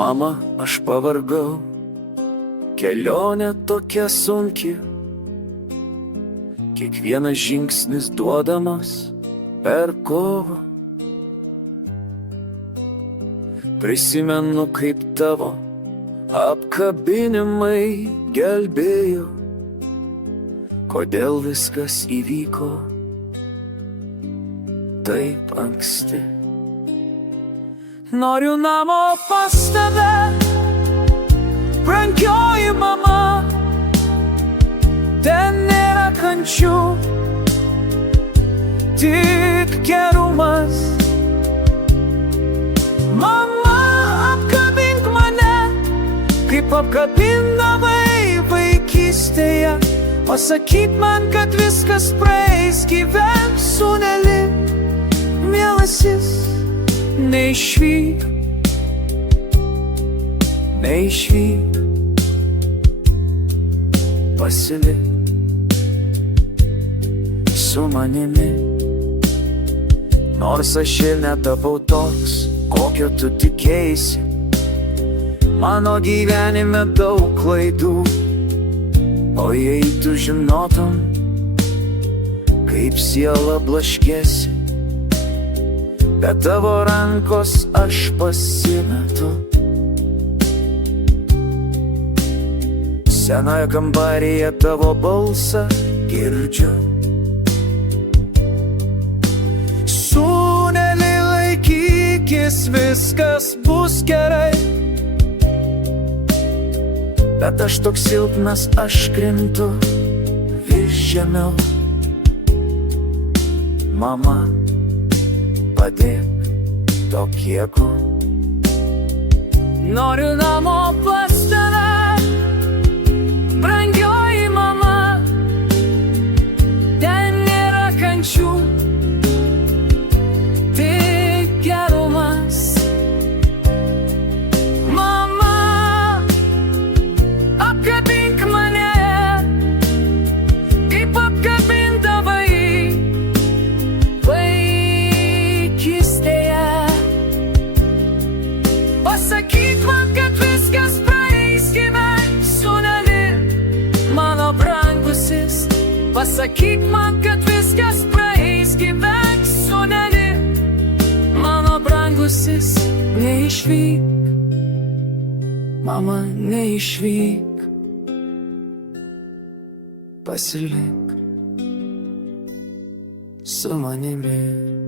Mama, aš pavargau, kelionė tokia sunki, kiekvienas žingsnis duodamas per kovą. Prisimenu, kaip tavo apkabinimai gelbėjo, kodėl viskas įvyko taip anksti. Noriu namo pas tave, brangioji mama, ten nėra kančių, tik gerumas. Mama, apkabink mane, kaip apkabindavai vaikystėje. Pasakyk man, kad viskas praeis, gyvenk sūneli, mielasis. Neišvyk, neišvyk, pasilik su manimi. Nors aš ir netapau toks, kokio tu tikėjaisi, mano gyvenime daug klaidų. O jei tu žinotum, kaip siela blaškėsi, be tavo rankos aš pasimetu. Senoje kambaryje tavo balsą girdžiu. Sūneli, laikykis, viskas bus gerai. Bet aš toks silpnas, aš krintu vis žemiau. Mama, padėk tok jėgų. Noriu namo pas tave, brangioji mama, ten nėra kančių, tik gerumas. Mama, apkabink mane, kaip apkabindavai Pasakyk man, kad viskas praeis, gyvenk sūneli, mano brangusis. Pasakyk man, kad viskas praeis, gyvenk sūneli, mano brangusis. Neišvyk, mama, neišvyk, pasilik su manimi.